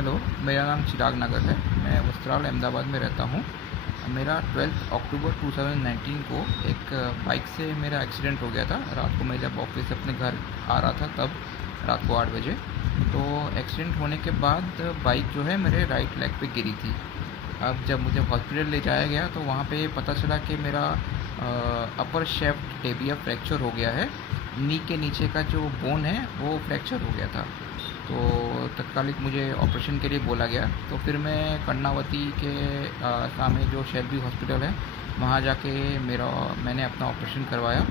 Hello, मेरा नाम चिराग नगर है। मैं वस्त्राल अहमदाबाद में रहता हूँ। मेरा 12 अक्टूबर 2019 को एक बाइक से मेरा एक्सीडेंट हो गया था। रात को मैं जब ऑफिस से अपने घर आ रहा था तब रात को 8 बजे। तो एक्सीडेंट होने के बाद बाइक जो है मेरे राइट लेग पे गिरी थी। अब जब मुझे हॉस्पिटल ले जाया गया तो वहाँ पे पता चला कि मेरा अपर शेफ्ट टेबिया फ्रैक्चर हो गया है। नी के नीचे का जो बोन है वो फ्रैक्चर हो गया था। तो तत्कालिक मुझे ऑपरेशन के लिए बोला गया। तो फिर मैं कर्णावती के सामने जो शेल्बी हॉस्पिटल है वहाँ जाके मैंने अपना ऑपरेशन करवाया,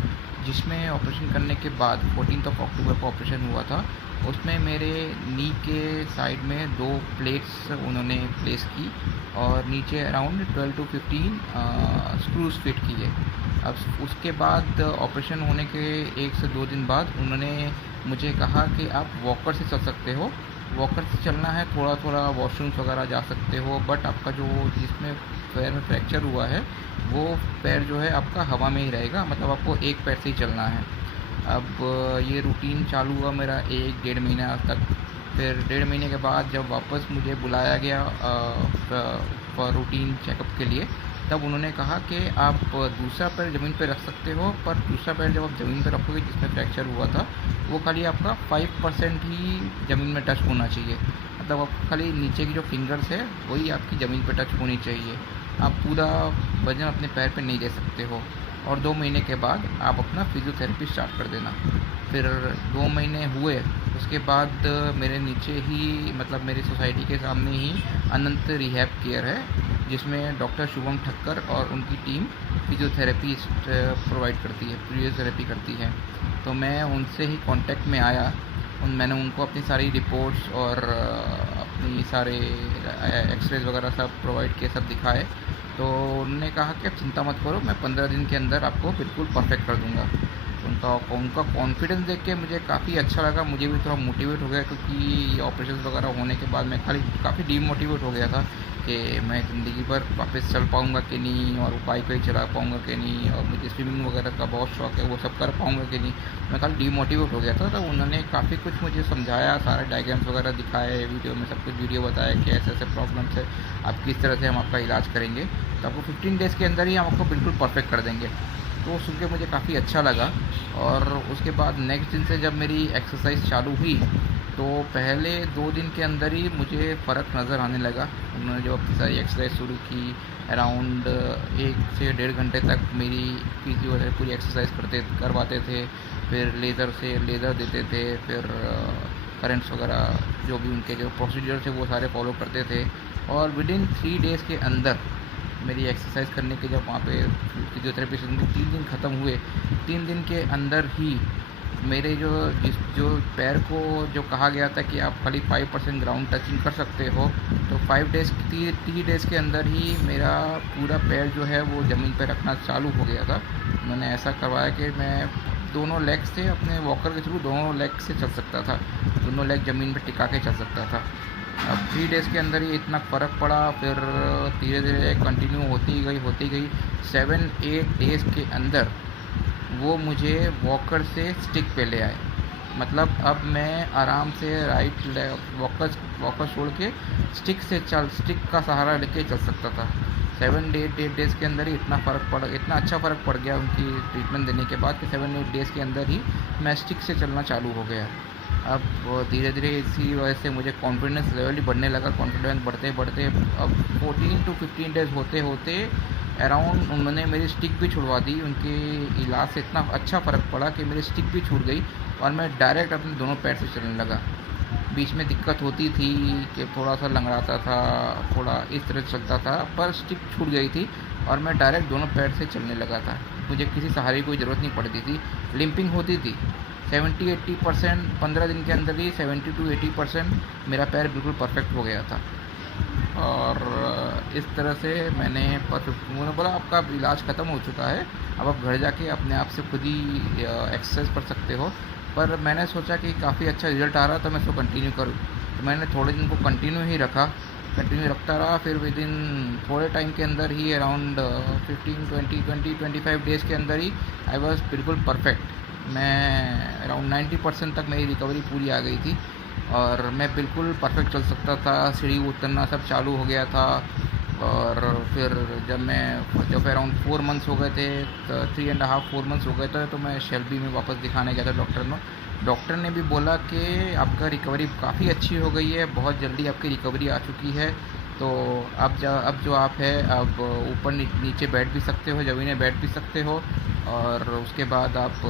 जिसमें ऑपरेशन करने के बाद 14 अक्टूबर को ऑपरेशन हुआ था। उसमें मेरे नी के साइड में 2 प्लेट्स उन्होंने प्लेस की और नीचे अराउंड 12 to 15 स्क्रूज फिट किए। अब उसके बाद ऑपरेशन होने के 1 से 2 दिन बाद उन्होंने मुझे कहा कि आप वॉकर से चल सकते हो, वॉकर से चलना है, थोड़ा थोड़ा वॉशरूम्स वगैरह जा सकते हो, बट आपका जो जिसमें पैर में फ्रैक्चर हुआ है वो पैर जो है आपका हवा में ही रहेगा, मतलब आपको एक पैर से ही चलना है। अब ये रूटीन चालू हुआ मेरा 1-1.5 महीना तक। फिर 1.5 महीने के बाद जब वापस मुझे बुलाया गया फॉर रूटीन चेकअप के लिए, तब उन्होंने कहा कि आप दूसरा पैर ज़मीन पे रख सकते हो, पर दूसरा पैर जब आप ज़मीन पे रखोगे जिसमें फ्रैक्चर हुआ था वो खाली आपका 5% ही ज़मीन में टच होना चाहिए। मतलब आप खाली नीचे की जो फिंगर्स है वही आपकी ज़मीन पे टच होनी चाहिए। आप पूरा वजन अपने पैर पे नहीं दे सकते हो। और 2 महीने के बाद आप अपना फिजियोथेरेपी स्टार्ट कर देना। फिर 2 महीने हुए, उसके बाद मेरे नीचे ही मतलब मेरी सोसाइटी के सामने ही अनंत रिहैब केयर है, जिसमें डॉक्टर शुभम ठक्कर और उनकी टीम फिजियोथेरेपी प्रोवाइड करती है, फिजियोथेरेपी करती है। तो मैं उनसे ही कांटेक्ट में आया। मैंने उनको अपनी सारी रिपोर्ट्स और अपनी सारे एक्सरेज वगैरह सब प्रोवाइड किए, सब दिखाए। तो उन्होंने कहा कि आप चिंता मत करो, मैं 15 दिन के अंदर आपको बिल्कुल परफेक्ट कर दूंगा। उनका कॉन्फिडेंस देख के मुझे काफ़ी अच्छा लगा। मुझे भी थोड़ा मोटिवेट हो गया, क्योंकि ये ऑपरेशन वगैरह होने के बाद मैं काफ़ी डीमोटिवेट हो गया था कि मैं ज़िंदगी भर वापस चल पाऊँगा कि नहीं, और बाइक वही चला पाऊँगा कि नहीं, और मुझे स्विमिंग वगैरह का बहुत शौक है, वो सब कर पाऊँगा कि नहीं। मैं काफ़ी डीमोटिवेट हो गया था। तो उन्होंने काफ़ी कुछ मुझे समझाया, सारे डायग्राम्स वगैरह दिखाए, वीडियो में सब कुछ वीडियो बताया कि ऐसे ऐसे प्रॉब्लम्स है, आप किस तरह से हम आपका इलाज करेंगे, तो आपको 15 डेज़ के अंदर ही हम आपको बिल्कुल परफेक्ट कर देंगे। तो सुन के मुझे काफ़ी अच्छा लगा। और उसके बाद नेक्स्ट दिन से जब मेरी एक्सरसाइज चालू हुई तो पहले 2 दिन के अंदर ही मुझे फ़र्क नज़र आने लगा। उन्होंने जो अपनी सारी एक्सरसाइज शुरू की, अराउंड 1 से 1.5 घंटे तक मेरी फिजियो पूरी एक्सरसाइज करवाते थे। फिर लेज़र देते थे, फिर करंट्स वगैरह जो भी उनके जो प्रोसीजर थे वो सारे फॉलो करते थे। और विदिन 3 डेज़ के अंदर मेरी एक्सरसाइज करने के जब वहाँ पे फिजियोथेरेपी से 3 दिन ख़त्म हुए, 3 दिन के अंदर ही मेरे जो पैर को जो कहा गया था कि आप खाली 5% ग्राउंड टचिंग कर सकते हो, तो 3 डेज़ के अंदर ही मेरा पूरा पैर जो है वो ज़मीन पे रखना चालू हो गया था। मैंने ऐसा करवाया कि मैं दोनों लेग से अपने वॉकर के थ्रू दोनों लेग से चल सकता था, दोनों लेग ज़मीन पे टिका के चल सकता था। अब 3 डेज़ के अंदर ही इतना फ़र्क पड़ा। फिर धीरे धीरे कंटिन्यू होती गई 7-8 डेज़ के अंदर वो मुझे वॉकर से स्टिक पे ले आए। मतलब अब मैं आराम से वॉकर छोड़ के स्टिक का सहारा लेके चल सकता था। 7-8 डेज़ के अंदर ही इतना अच्छा फ़र्क पड़ गया उनकी ट्रीटमेंट देने के बाद कि 7-8 डेज़ के अंदर ही मैं स्टिक से चलना चालू हो गया। अब धीरे धीरे इसी वजह से मुझे कॉन्फिडेंस लेवल ही बढ़ने लगा। कॉन्फिडेंस बढ़ते बढ़ते अब 14 to 15 डेज़ होते होते अराउंड उन्होंने मेरी स्टिक भी छुड़वा दी। उनके इलाज से इतना अच्छा फ़र्क पड़ा कि मेरी स्टिक भी छूट गई और मैं डायरेक्ट अपने दोनों पैर से चलने लगा। बीच में दिक्कत होती थी कि थोड़ा सा लंगड़ाता था, थोड़ा इस तरह चलता था, पर स्टिक छूट गई थी और मैं डायरेक्ट दोनों पैर से चलने लगा था। मुझे किसी सहारे की कोई ज़रूरत नहीं पड़ती थी। लिम्पिंग होती थी 70-80%, 15 दिन के अंदर ही 70 to 80% मेरा पैर बिल्कुल परफेक्ट हो गया था। और इस तरह से उन्होंने बोला आपका इलाज ख़त्म हो चुका है, अब आप घर जाके अपने आप से खुद ही एक्सरसाइज कर सकते हो। पर मैंने सोचा कि काफ़ी अच्छा रिज़ल्ट आ रहा था, मैं इसको कंटिन्यू करूँ। तो मैंने थोड़े दिन को कंटिन्यू रखता रहा। फिर विदिन थोड़े टाइम के अंदर ही अराउंड 25 डेज़ के अंदर ही आई वॉज बिल्कुल परफेक्ट। मैं अराउंड 90% तक मेरी रिकवरी पूरी आ गई थी। और मैं बिल्कुल परफेक्ट चल सकता था, सीढ़ी उतरना सब चालू हो गया था। और फिर जब अराउंड 4 मंथ्स हो गए थे, तो 3.5 4 मंथ्स हो गए थे, तो मैं शेल्बी में वापस दिखाने गया था डॉक्टर ने भी बोला कि आपका रिकवरी काफ़ी अच्छी हो गई है, बहुत जल्दी आपकी रिकवरी आ चुकी है। तो अब जो आप है, अब ऊपर नीचे बैठ भी सकते हो, ज़मीन में बैठ भी सकते हो। और उसके बाद आप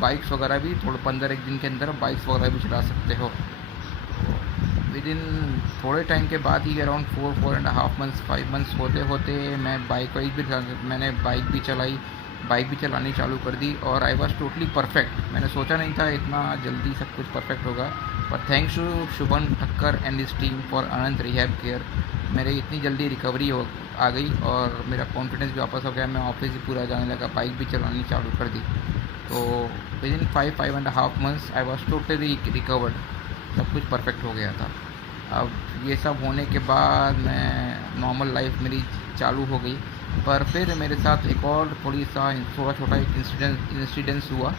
बाइक्स वगैरह भी थोड़े 15 दिन के अंदर बाइक्स वगैरह भी चला सकते हो। विद इन थोड़े टाइम के बाद ही अराउंड 4.5 मंथ्स 5 मंथ्स होते होते मैंने बाइक भी चलानी चालू कर दी। और आई वॉज टोटली परफेक्ट। मैंने सोचा नहीं था इतना जल्दी सब कुछ परफेक्ट होगा, पर thanks to Shubham Thakkar and this team for Anant rehab care मेरे इतनी जल्दी रिकवरी आ गई और मेरा कॉन्फिडेंस भी वापस हो गया। मैं ऑफिस भी पूरा जाने लगा, बाइक भी चलानी चालू कर दी। तो with in 5.5 months I was totally recovered, सब कुछ परफेक्ट हो गया था। अब ये सब होने के बाद मैं नॉर्मल लाइफ मेरी चालू हो गई। पर फिर मेरे साथ एक और थोड़ा छोटा एक इंसिडेंस हुआ।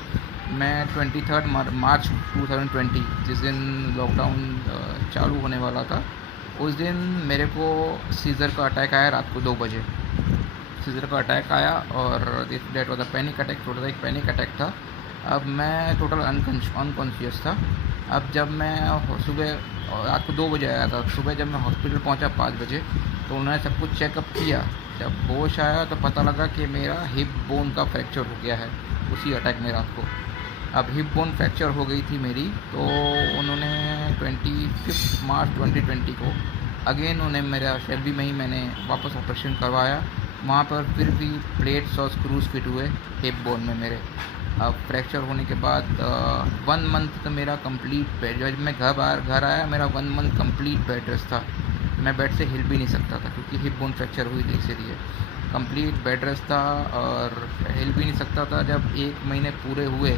मैं 23 मार्च 2020, जिस दिन लॉकडाउन चालू होने वाला था, उस दिन मेरे को सीज़र का अटैक आया रात को 2 बजे। सीज़र का अटैक आया और that was a panic attack, थोड़ा सा एक पैनिक अटैक था। अब मैं टोटल अनकॉन्शियस था। अब जब मैं सुबह रात को 2 बजे आया था, सुबह जब मैं हॉस्पिटल पहुंचा 5 बजे, तो उन्होंने सब कुछ चेकअप किया। जब होश आया तो पता लगा कि मेरा हिप बोन का फ्रैक्चर हो गया है उसी अटैक में रात को। अब हिप बोन फ्रैक्चर हो गई थी मेरी, तो उन्होंने 25 मार्च 2020 को अगेन उन्हें मेरा शेल्बी में ही मैंने वापस ऑपरेशन करवाया। वहाँ पर फिर भी प्लेट्स और स्क्रूज फिट हुए हिप बोन में मेरे। अब फ्रैक्चर होने के बाद 1 मंथ तो मेरा कंप्लीट बेड, जब मैं घर आया मेरा 1 मंथ कंप्लीट बेड रेस्ट था। मैं बेड से हिल भी नहीं सकता था क्योंकि हिप बोन फ्रैक्चर हुई थी, इसीलिए कंप्लीट बेड रेस्ट था और हिल भी नहीं सकता था। जब 1 महीने पूरे हुए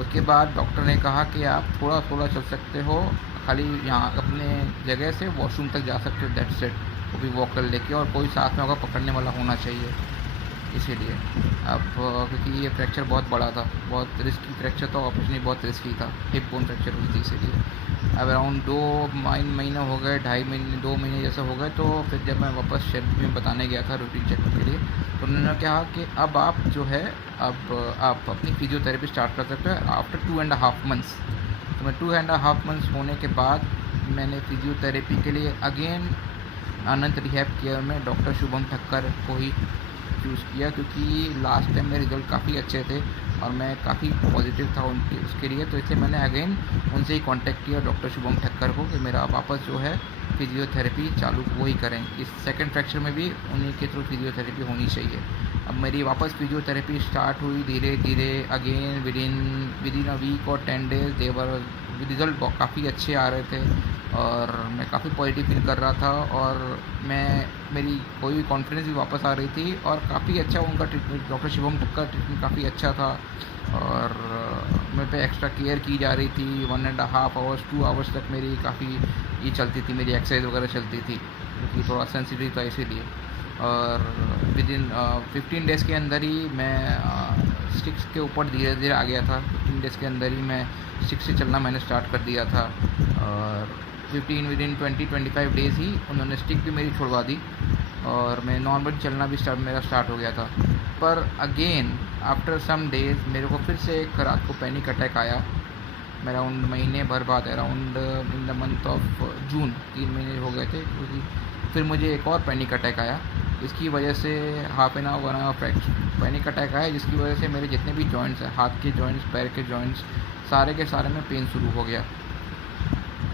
उसके बाद डॉक्टर ने कहा कि आप थोड़ा थोड़ा चल सकते हो, खाली यहाँ अपने जगह से वॉशरूम तक जा सकते हो, दैट्स इट, वो भी वॉकर लेके, और कोई साथ में होगा पकड़ने वाला होना चाहिए। इसीलिए अब क्योंकि ये फ्रैक्चर बहुत बड़ा था, बहुत रिस्की फ्रैक्चर था, ऑपरेशन भी बहुत रिस्की था, हिप बोन फ्रैक्चर हुई थी इसीलिए। अब अराउंड 2 महीने हो गए, 2.5 महीने 2 महीने जैसे हो गए, तो फिर जब मैं वापस शेल्बी में बताने गया था रूटीन चेकअप के लिए, तो उन्होंने कहा कि अब आप जो है अब आप अपनी फिजियोथेरेपी स्टार्ट कर सकते हो आफ्टर 2.5 मंथ्स। तो मैं 2.5 मंथ्स होने के बाद मैंने फिजियोथेरेपी के लिए अगेन अनंत रिहैब केयर में डॉक्टर शुभम ठक्कर को ही चूज़ किया, क्योंकि लास्ट टाइम मेरे रिजल्ट काफ़ी अच्छे थे और मैं काफ़ी पॉजिटिव था उसके लिए। तो इसलिए मैंने अगेन उनसे ही कांटेक्ट किया डॉक्टर शुभम ठक्कर को कि मेरा वापस जो है फिजियोथेरेपी चालू वो ही करें। इस सेकंड फ्रैक्चर में भी उन्हीं के थ्रू फिजियोथेरेपी होनी चाहिए। अब मेरी वापस फिजियोथेरेपी स्टार्ट हुई धीरे धीरे again within a week और 10 डेज देवर रिज़ल्ट काफ़ी अच्छे आ रहे थे और मैं काफ़ी पॉजिटिव फील कर रहा था और मेरी कोई कॉन्फिडेंस भी वापस आ रही थी और काफ़ी अच्छा उनका treatment, doctor Shubham Thakkar treatment काफ़ी अच्छा था और मेरे पे एक्स्ट्रा केयर की जा रही थी। 1.5 आवर्स 2 आवर्स तक मेरी काफ़ी ये चलती थी, मेरी एक्सरसाइज वगैरह चलती थी क्योंकि थोड़ा सेंसिटिव था इसीलिए। और विद इन 15 डेज़ के अंदर ही मैं स्टिक्स के ऊपर धीरे धीरे आ गया था। 15 डेज़ के अंदर ही मैं स्टिक्स से चलना मैंने स्टार्ट कर दिया था और विद इन 20-25 डेज़ ही उन्होंने स्टिक भी मेरी छुड़वा दी और मैं नॉर्मल चलना भी मेरा स्टार्ट हो गया था। पर अगेन आफ्टर सम डेज़ मेरे को फिर से एक रात को पैनिक अटैक आया। मेरा महीने भर बाद around in the month of June 3 महीने हो गए थे, क्योंकि फिर मुझे एक और पैनिक अटैक आया। इसकी वजह से half an hour 1 hour panic attack आया, जिसकी वजह से मेरे जितने भी जॉइंट्स हैं, हाथ के जॉइंट्स, पैर के जॉइंट्स, सारे के सारे में पेन शुरू हो गया।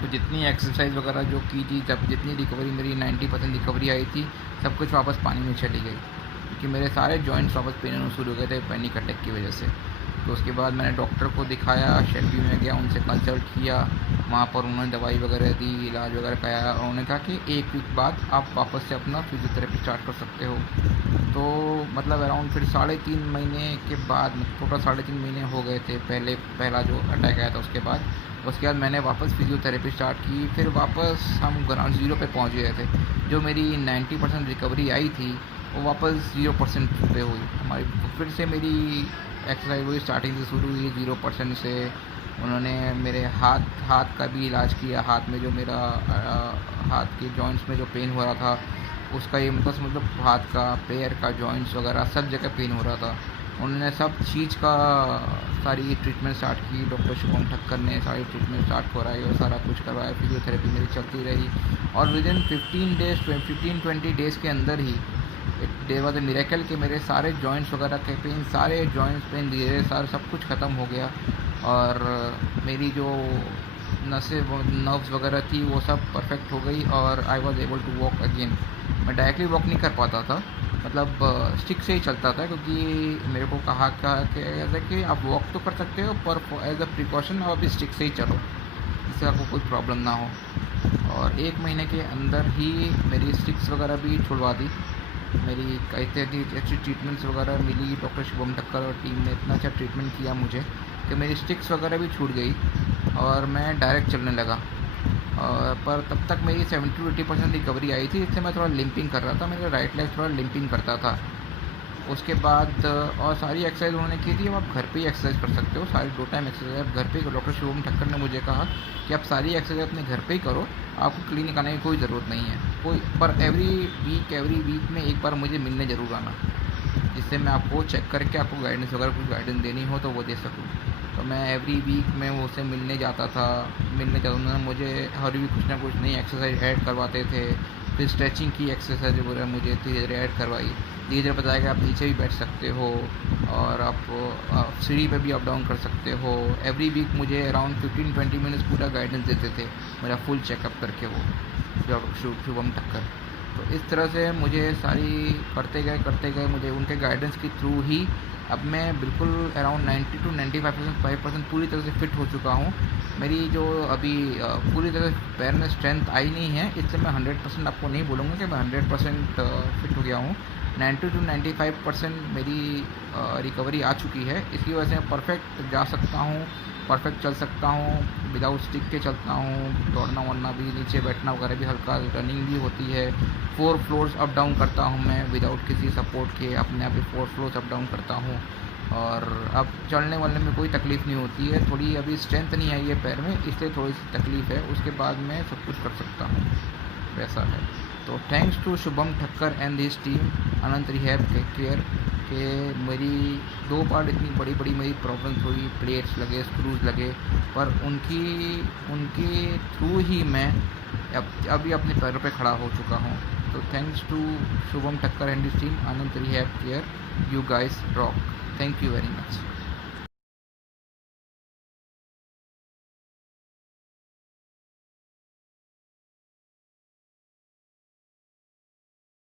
तो जितनी एक्सरसाइज वगैरह जो की थी, जब जितनी रिकवरी मेरी 90% रिकवरी आई थी, सब कुछ वापस पानी में चली गई क्योंकि मेरे सारे जॉइंट्स वापस पेन होना शुरू हो गए थे पैनिक अटैक की वजह से। तो उसके बाद मैंने डॉक्टर को दिखाया, शेल्बी में गया, उनसे कंसल्ट किया, वहाँ पर उन्होंने दवाई वगैरह दी, इलाज वगैरह कराया और उन्होंने कहा कि 1 वीक बाद आप वापस से अपना फिजियोथेरेपी स्टार्ट कर सकते हो। तो मतलब अराउंड फिर 3.5 महीने के बाद, टोटल 3.5 महीने हो गए थे पहला जो अटैक आया था उसके बाद मैंने वापस फिजियोथेरेपी स्टार्ट की। फिर वापस हम ग्राउंड ज़ीरो पे पहुंच गए थे। जो मेरी 90% रिकवरी आई थी वो वापस 0% पे हुई हमारी। फिर से मेरी एक्सरसाइज वही स्टार्टिंग से शुरू हुई 0% से उन्होंने मेरे हाथ का भी इलाज किया। हाथ में जो मेरा हाथ के जॉइंट्स में जो पेन हो रहा था, उसका ये मतलब हाथ का, पैर का जॉइंट्स वगैरह सब जगह पेन हो रहा था। उन्होंने सब चीज़ का सारी ट्रीटमेंट स्टार्ट की। डॉक्टर शुभम ठक्कर ने सारी ट्रीटमेंट स्टार्ट कराई और सारा कुछ करवाया। फिजियोथेरेपी मेरी चलती रही और विदिन 15-20 डेज़ के अंदर ही डे वॉज अ मिरेकल कि मेरे सारे जॉइंट्स वगैरह के पेन, सारे जॉइंट्स पेन धीरे सारे सब कुछ ख़त्म हो गया। और मेरी जो नसें नर्व्स वगैरह थी वो सब परफेक्ट हो गई और I was able to walk again. मैं डायरेक्टली वॉक नहीं कर पाता था, मतलब स्टिक से ही चलता था, क्योंकि मेरे को कहा कि आप वॉक तो कर सकते हो पर एज अ प्रिकॉशन आप स्टिक से ही चलो, जिससे आपको कोई प्रॉब्लम ना हो। और 1 महीने के अंदर ही मेरी स्टिक्स वगैरह भी छुड़वा दी। मेरी कई अच्छी ट्रीटमेंट्स वगैरह मिली। डॉक्टर शुभम ठक्कर और टीम ने इतना अच्छा ट्रीटमेंट किया मुझे कि मेरी स्टिक्स वगैरह भी छूट गई और मैं डायरेक्ट चलने लगा। और पर तब तक मेरी 70-80% रिकवरी आई थी, इससे मैं थोड़ा लिंपिंग कर रहा था। मेरा राइट लेग थोड़ा लिंपिंग करता था। उसके बाद और सारी एक्सरसाइज उन्होंने की थी। अब आप घर पे ही एक्सरसाइज कर सकते हो, सारी 2 टाइम एक्सरसाइज आप घर पे ही करो। डॉक्टर शुभम ठक्कर ने मुझे कहा कि आप सारी एक्सरसाइज अपने घर पे ही करो, आपको क्लिनिक आने की कोई ज़रूरत नहीं है कोई, पर एवरी वीक में एक बार मुझे मिलने ज़रूर आना, जिससे मैं आपको चेक करके आपको गाइडेंस वगैरह कुछ गाइडेंस देनी हो तो वो दे सकूँ। तो मैं एवरी वीक में वो उससे मिलने जाता था। उन्होंने मुझे हर वीक कुछ ना कुछ नई एक्सरसाइज ऐड करवाते थे। फिर स्ट्रेचिंग की एक्सरसाइज वगैरह मुझे धीरे धीरे ऐड करवाई। धीरे धीरे बताया कि आप नीचे भी बैठ सकते हो और आप सीढ़ी पे भी अप डाउन कर सकते हो। एवरी वीक मुझे अराउंड 15-20 मिनट्स पूरा गाइडेंस देते थे, मेरा फुल चेकअप करके वो डॉक्टर शुभम ठक्कर। तो इस तरह से मुझे सारी करते गए मुझे उनके गाइडेंस के थ्रू ही अब मैं बिल्कुल अराउंड 90-95% पूरी तरह से फिट हो चुका हूँ। मेरी जो अभी पूरी तरह से पैर में स्ट्रेंथ आई नहीं है, इसलिए मैं 100% आपको नहीं बोलूँगा कि मैं 100% फिट हो गया हूँ। 90-95% मेरी रिकवरी आ चुकी है। इसकी वजह से मैं परफेक्ट जा सकता हूँ, परफेक्ट चल सकता हूँ, विदाउट स्टिक के चलता हूँ। दौड़ना वोड़ना भी, नीचे बैठना वगैरह भी, हल्का रनिंग भी होती है। 4 फ्लोर्स अप डाउन करता हूँ मैं विदाउट किसी सपोर्ट के, अपने आप ही 4 फ्लोर्स अप डाउन करता हूँ। और अब चलने वलने में कोई तकलीफ़ नहीं होती है। थोड़ी अभी स्ट्रेंथ नहीं आई है पैर में, इसलिए थोड़ी सी तकलीफ़ है, उसके बाद मैं सब कुछ कर सकता हूँ, वैसा है। तो thanks to Shubham Thakkar and this team Anant rehab care कि मेरी 2 बार इतनी बड़ी बड़ी मेरी प्रॉब्लम्स हुई, प्लेट्स लगे, स्क्रूज लगे, पर उनके थ्रू ही मैं अभी अपने पैरों पे खड़ा हो चुका हूँ। तो thanks to Shubham Thakkar and this team Anant rehab care, you guys rock. Thank you very much.